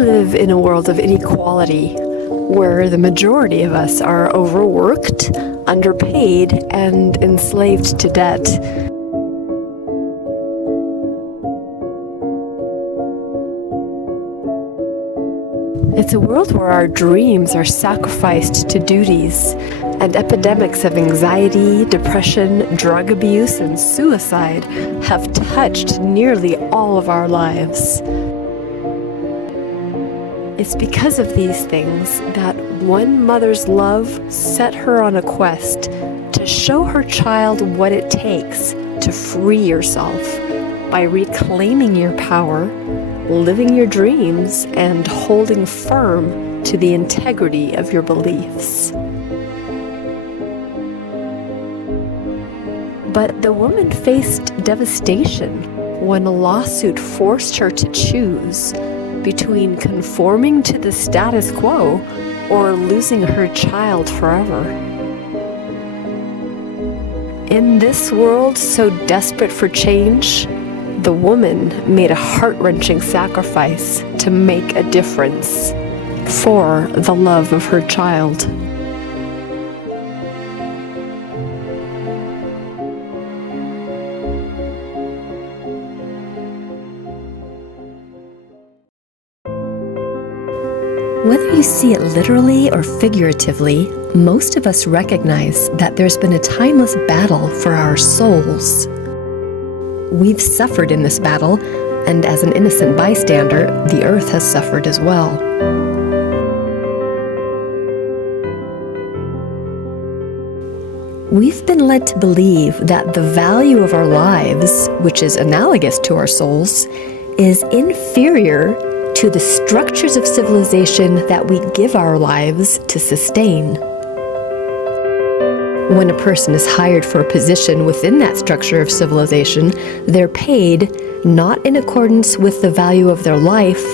live in a world of inequality where the majority of us are overworked, underpaid, and enslaved to debt. It's a world where our dreams are sacrificed to duties, and epidemics of anxiety, depression, drug abuse, and suicide have touched nearly all of our lives. It's because of these things that one mother's love set her on a quest to show her child what it takes to free yourself by reclaiming your power, living your dreams, and holding firm to the integrity of your beliefs. But the woman faced devastation when a lawsuit forced her to choose between conforming to the status quo or losing her child forever. In this world so desperate for change, the woman made a heart-wrenching sacrifice to make a difference for the love of her child. Whether you see it literally or figuratively, most of us recognize that there's been a timeless battle for our souls. We've suffered in this battle, and as an innocent bystander, the earth has suffered as well. We've been led to believe that the value of our lives, which is analogous to our souls, is inferior to the structures of civilization that we give our lives to sustain. When a person is hired for a position within that structure of civilization, they're paid not in accordance with the value of their life,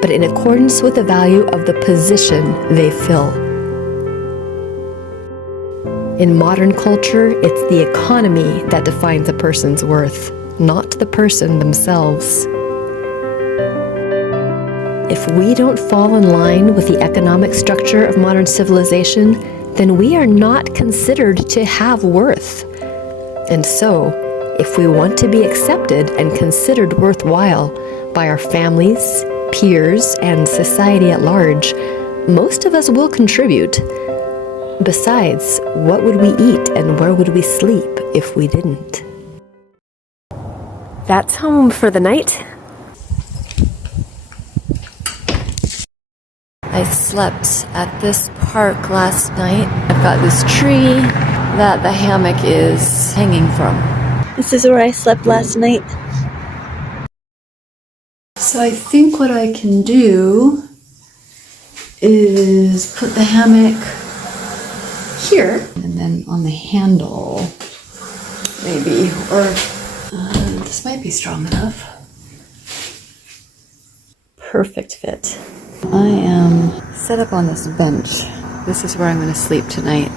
but in accordance with the value of the position they fill. In modern culture, it's the economy that defines a person's worth, not the person themselves. If we don't fall in line with the economic structure of modern civilization, then we are not considered to have worth. And so, if we want to be accepted and considered worthwhile by our families, peers, and society at large, most of us will contribute. Besides, what would we eat and where would we sleep if we didn't? That's home for the night. I slept at this park last night. I've got this tree that the hammock is hanging from. This is where I slept last night. So I think what I can do is put the hammock here and then on the handle, maybe, or this might be strong enough. Perfect fit. I am set up on this bench. This is where I'm going to sleep tonight.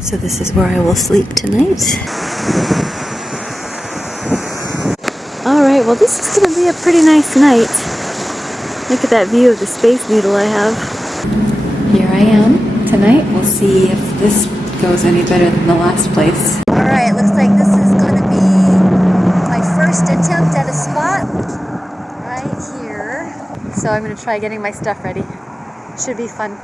So this is where I will sleep tonight. Alright, well this is going to be a pretty nice night. Look at that view of the Space Needle I have. Here I am tonight. We'll see if this goes any better than the last place. Alright, looks like this is going to be my first attempt at a spot right here. So I'm going to try getting my stuff ready. Should be fun.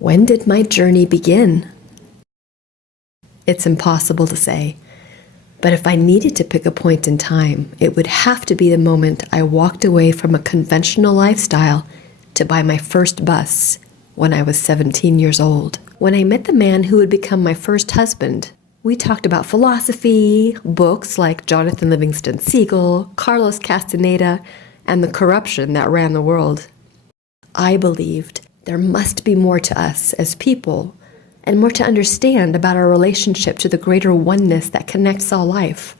When did my journey begin? It's impossible to say, but if I needed to pick a point in time, it would have to be the moment I walked away from a conventional lifestyle to buy my first bus when I was 17 years old. When I met the man who would become my first husband, we talked about philosophy, books like Jonathan Livingston Seagull, Carlos Castaneda, and the corruption that ran the world. I believed there must be more to us as people and more to understand about our relationship to the greater oneness that connects all life.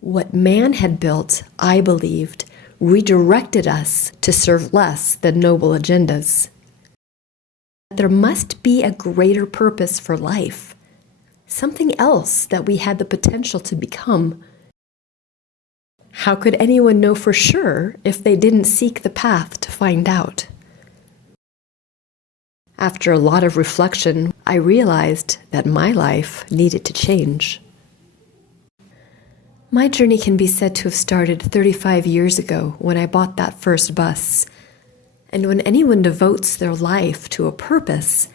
What man had built, I believed, redirected us to serve less than noble agendas. There must be a greater purpose for life, something else that we had the potential to become. How could anyone know for sure if they didn't seek the path to find out? After a lot of reflection, I realized that my life needed to change. My journey can be said to have started 35 years ago when I bought that first bus. And when anyone devotes their life to a purpose,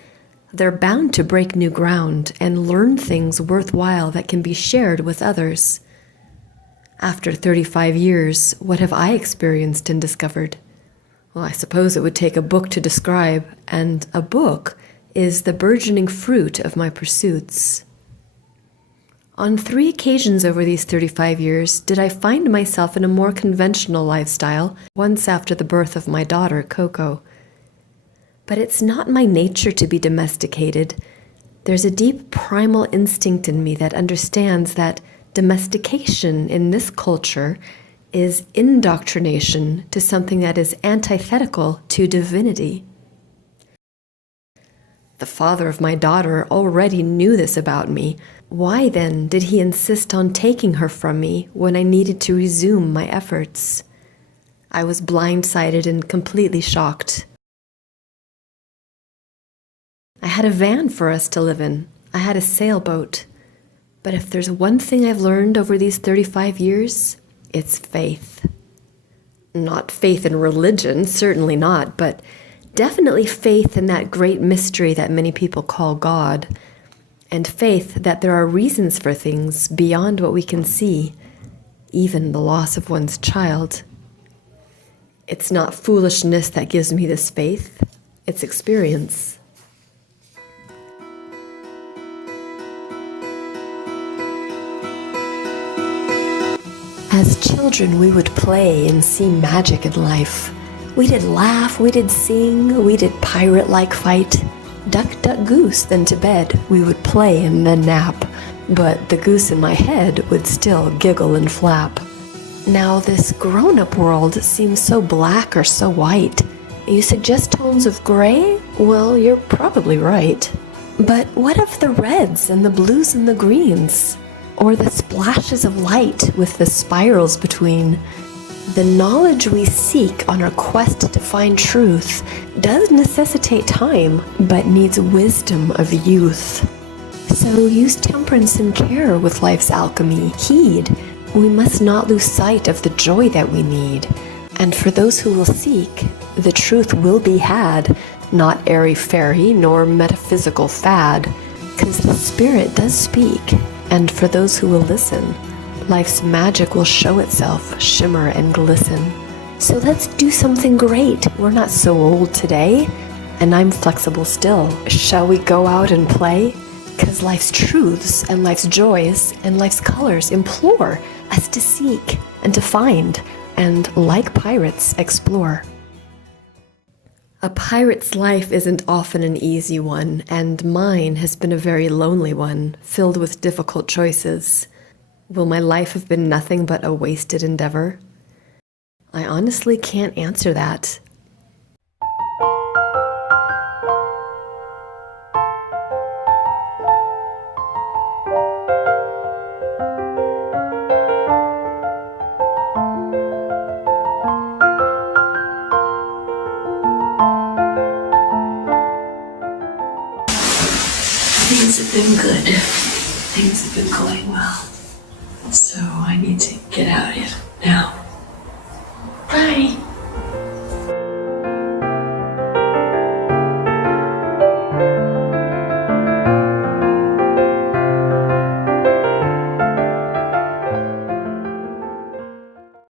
they're bound to break new ground and learn things worthwhile that can be shared with others. After 35 years, what have I experienced and discovered? Well, I suppose it would take a book to describe, and a book is the burgeoning fruit of my pursuits. On 3 occasions over these 35 years did I find myself in a more conventional lifestyle, once after the birth of my daughter, Coco. But it's not my nature to be domesticated. There's a deep primal instinct in me that understands that domestication in this culture is indoctrination to something that is antithetical to divinity. The father of my daughter already knew this about me. Why then did he insist on taking her from me when I needed to resume my efforts? I was blindsided and completely shocked. I had a van for us to live in. I had a sailboat. But if there's one thing I've learned over these 35 years, it's faith. Not faith in religion, certainly not, but definitely faith in that great mystery that many people call God, and faith that there are reasons for things beyond what we can see, even the loss of one's child. It's not foolishness that gives me this faith, it's experience. As children, we would play and see magic in life. We did laugh, we did sing, we did pirate-like fight. Duck, duck, goose, then to bed. We would play and then nap. But the goose in my head would still giggle and flap. Now this grown-up world seems so black or so white. You suggest tones of gray? Well, you're probably right. But what of the reds and the blues and the greens? Or the splashes of light with the spirals between? The knowledge we seek on our quest to find truth does necessitate time, but needs wisdom of youth. So use temperance and care with life's alchemy. Heed, we must not lose sight of the joy that we need. And for those who will seek, the truth will be had, not airy-fairy nor metaphysical fad, 'cause the Spirit does speak. And for those who will listen, life's magic will show itself, shimmer and glisten. So let's do something great. We're not so old today, and I'm flexible still. Shall we go out and play? 'Cause life's truths and life's joys and life's colors implore us to seek and to find, and like pirates, explore. A pirate's life isn't often an easy one, and mine has been a very lonely one, filled with difficult choices. Will my life have been nothing but a wasted endeavor? I honestly can't answer that. Things have been good. Things have been going well. So I need to get out of it now.